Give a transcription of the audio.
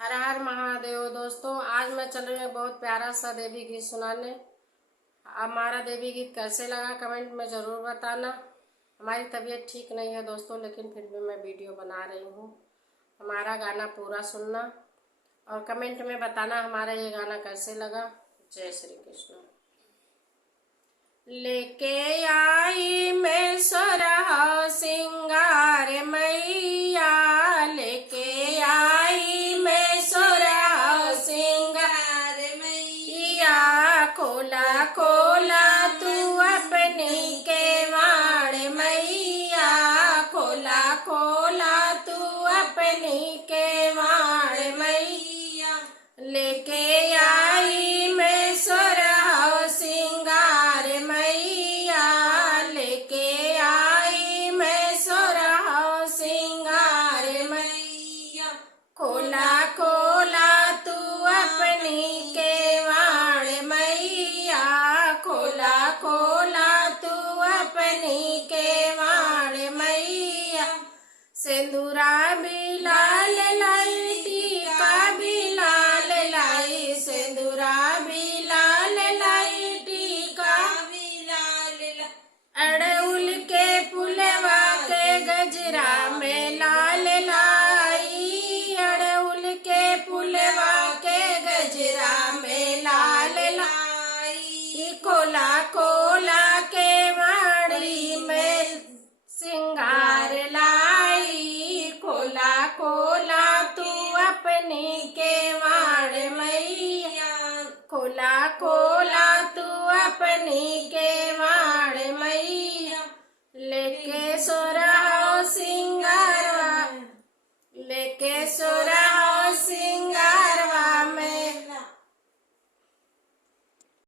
हर हर महादेव। दोस्तों, आज मैं चल रही हूँ बहुत प्यारा सा देवी गीत सुनाने। हमारा देवी गीत कैसे लगा कमेंट में ज़रूर बताना। हमारी तबीयत ठीक नहीं है दोस्तों, लेकिन फिर भी मैं वीडियो बना रही हूँ। हमारा गाना पूरा सुनना और कमेंट में बताना हमारा ये गाना कैसे लगा। जय श्री कृष्ण। लेके आई मैं सोरहा सिंगार मैया, लेके आई मैं सोरहा सिंगार मैया। खोला खोला तू अपनी केवाड़ मैया, खोला खोला तू अपनी केवाड़ मैया। लेके आई मैं सोरहा सिंगार मैया, लेके आई मैं सोरहा सिंगार मैया। खोला खोला तू अपनी केवाड़ मैया, खोला खोला तू अपनी केवाड़ मैया। सिंदूरा भी लाल लाई, टीका भी लाल लाई, सिंदूरा भी लाल लाई, टीका भी लाल लाई। अड़उल के फुलवा के गजरा में लाल लाई, अड़उल के फुलवा के गजरा में लाल लाई। खोला खोला के वाड़ी में सिंगार लाई, खोला खोला तू अपनी केवाड़ मैया, खोला खोला तू अपनी केवाड़ मैया। लेके सोरहा सिंगार, लेके सोरहा